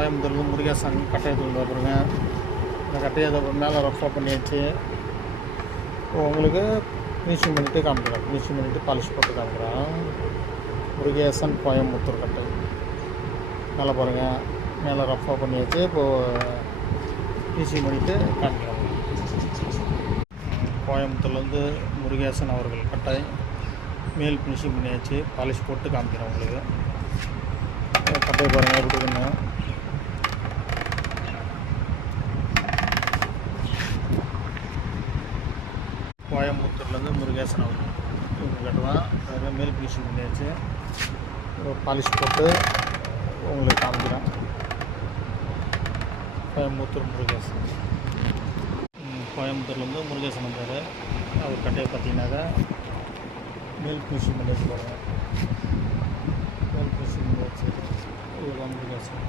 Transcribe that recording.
கோயம்புத்தூர்லேருந்து முருகேசன் கட்டையை தூண்டு பாருங்க. இந்த கட்டையை அதை மேலே ரஃபாக பண்ணியாச்சு. உங்களுக்கு ஃபினிஷிங் பண்ணிவிட்டு காமிக்கிறேன். ஃபினிஷிங் பண்ணிவிட்டு பாலிஷ் போட்டு காமிக்கிறேன். முருகேசன் கோயம்புத்தூர் கட்டை மேலே பாருங்கள், மேலே ரஃபாக பண்ணியாச்சு. இப்போது ஃபினிஷிங் பண்ணிவிட்டு காமிக்கிறேன். கோயம்புத்தூர்லேருந்து முருகேசன் அவர்கள் கட்டை மேல் ஃபினிஷிங் பண்ணியாச்சு. பாலிஷ் போட்டு காமிக்கிறேன் உங்களுக்கு. கட்டையை பாருங்கள் எப்படி இருக்குன்னு. கோயம்புத்தூர்லேருந்து முருகேசன் அவர்கள் இவங்க கட்டுவேன். அதில் மேல் ஃபினிஷிங் பண்ணியாச்சு. பாலிஷ் போட்டு உங்களுக்கு காமிக்கிறேன். கோயம்புத்தூர் முருகேசன், கோயம்புத்தூர்லேருந்து முருகேசன் வந்தார். அவர் கட்டையை பார்த்தீங்கன்னாக்கா மேல் ஃபினிஷிங் பண்ணியாச்சு பாருங்கள். மேல் ஃபினிஷிங் பண்ணியாச்சு. இதுதான் முருகேசன்.